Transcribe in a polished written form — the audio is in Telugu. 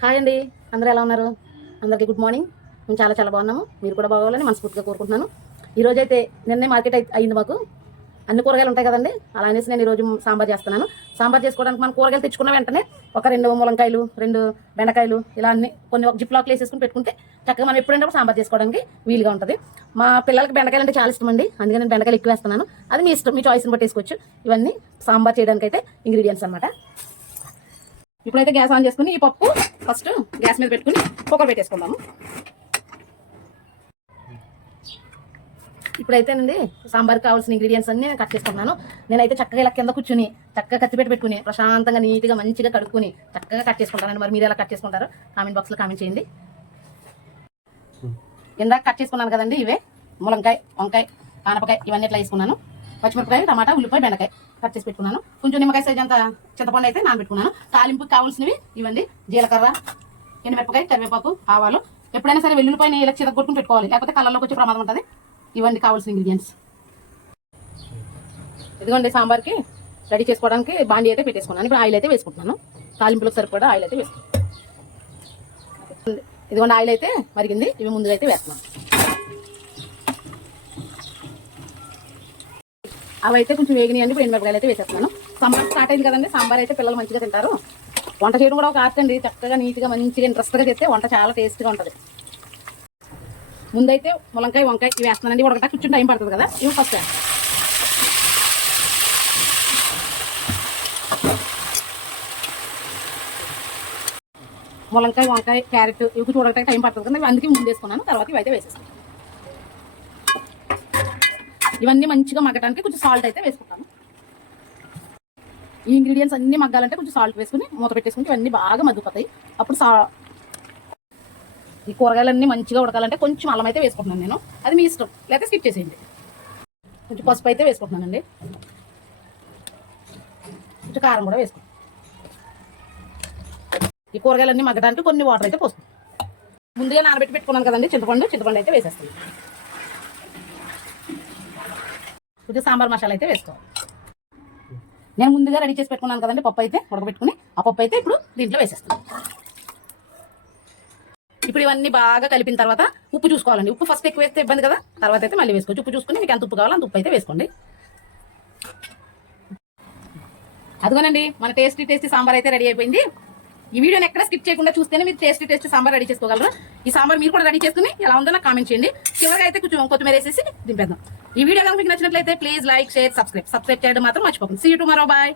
హాయ్ అండి, అందరూ ఎలా ఉన్నారు? అందరికీ గుడ్ మార్నింగ్. మేము చాలా చాలా బాగున్నాము. మీరు కూడా బాగోవాలని మనస్ఫూర్తిగా కోరుకుంటున్నాను. ఈరోజు అయితే నిన్నే మార్కెట్ అయింది మాకు. అన్ని కూరగాయలు ఉంటాయి కదండి, అలా అనేసి నేను ఈరోజు సాంబార్ చేస్తున్నాను. సాంబార్ చేసుకోవడానికి మనం కూరగాయలు తెచ్చుకున్న వెంటనే ఒక 2 ములంకాయలు, 2 బెండకాయలు ఇలా అన్ని కొన్ని ఒక జిప్లాక్లు వేసేసుకుని పెట్టుకుంటే చక్కగా మనం ఎప్పుడైనా సాంబార్ చేసుకోవడానికి వీలుగా ఉంటుంది. మా పిల్లలకి బెండకాయలు అంటే చాలా ఇష్టం అండి, అందుకే నేను బెండకాయలు ఎక్కువ వేస్తున్నాను. అది మీ ఇష్టం, మీ చాయిస్ని బట్టి వేసుకోవచ్చు. ఇవన్నీ సాంబార్ చేయడానికి అయితే ఇంగ్రీడియంట్స్ అనమాట. ఇప్పుడైతే గ్యాస్ ఆన్ చేసుకుని ఈ పప్పు ఫస్ట్ గ్యాస్ మీద పెట్టుకుని కుక్కర్ పెట్టేసుకుందాము. ఇప్పుడైతేనండి సాంబార్కి కావాల్సిన ఇంగ్రీడియంట్స్ అన్ని నేను కట్ చేసుకుంటున్నాను. నేనైతే చక్కగా ఇలా కింద కూర్చుని చక్కగా కత్తిపెట్టి పెట్టుకుని ప్రశాంతంగా నీట్గా మంచిగా కడుక్కుని చక్కగా కట్ చేసుకుంటానండి. మరి మీరు ఎలా కట్ చేసుకుంటారో కామెంట్ బాక్స్లో కామెంట్ చేయండి. ఇందాక కట్ చేసుకున్నాను కదండి, ఇవే ములంకాయ, వంకాయ, ఆనపకాయ ఇవన్నీ ఇట్లా వేసుకున్నాను. పచ్చిమిరపకాయ, టమాటా, ఉల్లిపాయ, బెండకాయ కట్ చేసి పెట్టుకున్నాను. కొంచెం నిమ్మకాయ సైజ్ అంత చింతపండు అయితే నానబెట్టుకున్నాను. తాలింపుకి కావాల్సినవి ఇవ్వండి: జీలకర్ర, ఎండుమిరపకాయ, కరివేపాకు, ఆవాలు. ఎప్పుడైనా సరే వెల్లుల్లిపాయని ఇలా చితగొట్టుకుని పెట్టుకోవాలి, లేకపోతే కలర్లోకి వచ్చే ప్రమాదం ఉంటుంది. ఇవ్వండి కావాల్సిన ఇంగ్రీడియంట్స్. ఇదిగోండి సాంబార్కి రెడీ చేసుకోవడానికి బాండీ అయితే పెట్టేసుకున్నాను. ఇప్పుడు ఆయిల్ అయితే వేసుకుంటున్నాను. తాలింపులకు సరిపడా ఆయిల్ అయితే వేసుకుంటాను. ఇదిగోండి ఆయిల్ అయితే మరిగింది, ఇవి ముందుగా అయితే వేస్తున్నాను. అవి అయితే కొంచెం వేగినాయండి. ఇప్పుడు ఎండుమిరపకాయలు అయితే వేసేస్తున్నాను. సాంబార్ స్టార్ట్ అయింది కదండి, సాంబార్ అయితే పిల్లలు మంచిగా తింటారు. వంట చేయడం కూడా ఒక ఆర్ట్ అండి. చక్కగా నీట్గా మంచిగా ఇంట్రెస్ట్గా చేస్తే వంట చాలా టేస్ట్గా ఉంటుంది. ముందైతే ములంకాయ, వంకాయ ఇవి వేస్తున్నానండి. ఉడకట కొంచెం టైం పడుతుంది కదా, ఇవి ఫస్ట్ ములంకాయ, వంకాయ, క్యారెట్ ఇవి కొంచెం ఉడకటానికి టైం పడుతుంది కదా, అందుకే ముందు వేసుకున్నాను. తర్వాత ఇవి అయితే వేసేస్తాను. ఇవన్నీ మంచిగా మగ్గడానికి కొంచెం సాల్ట్ అయితే వేసుకుంటాను. ఈ ఇంగ్రీడియంట్స్ అన్ని మగ్గాలంటే కొంచెం సాల్ట్ వేసుకుని మూత పెట్టేసుకుంటే ఇవన్నీ బాగా మగ్గిపోతాయి. అప్పుడు ఈ కూరగాయలన్నీ మంచిగా ఉడకాలంటే కొంచెం అల్లం అయితే వేసుకుంటున్నాను నేను. అది మీ ఇష్టం, లేకపోతే స్కిప్ చేసేయండి. కొంచెం పసుపు అయితే వేసుకుంటున్నానండి. కొంచెం కారం కూడా వేసుకుంటాను. ఈ కూరగాయలన్నీ మగ్గడానికి కొన్ని వాటర్ అయితే పోసుకుంటాను. ముందుగా నానబెట్టి పెట్టుకున్నాను కదండి చింతపండు అయితే వేసేస్తాను. కొంచెం సాంబార్ మసాలా అయితే వేసుకోవాలి. నేను ముందుగా రెడీ చేసి పెట్టుకున్నాను కదండి పప్పు అయితే ఉడకబెట్టుకుని, ఆ పప్పు అయితే ఇప్పుడు దీంట్లో వేసేస్తాను. ఇప్పుడు ఇవన్నీ బాగా కలిపిన తర్వాత ఉప్పు చూసుకోవాలండి. ఉప్పు ఫస్ట్ ఎక్కువ వేస్తే ఇబ్బంది కదా, తర్వాత అయితే మళ్ళీ వేసుకోవచ్చు. ఉప్పు చూసుకుని మీకు ఎంత ఉప్పు కావాలో అంత ఉప్పు అయితే వేసుకోండి. అదిగోనండి మన టేస్టీ సాంబార్ అయితే రెడీ అయిపోయింది. ఈ వీడియోని ఎక్కడ స్కిప్ చేయకుండా చూస్తేనే మీరు టేస్టీ సాంబార్ రెడీ చేసుకోగలరు. ఈ సాంబార్ మీరు కూడా రెడీ చేసుకుని ఎలా ఉందో నాకు కామెంట్ చేయండి. చివరిగా అయితే కొంచెం కొత్తిమీర వేసేసి దింపేద్దాం. ఈ వీడియో కనుక మీకు నచ్చినట్లయితే ప్లీజ్ లైక్, షేర్, సబ్స్క్రైబ్ చేయడం మాత్రం మర్చిపోకండి. See you tomorrow, bye.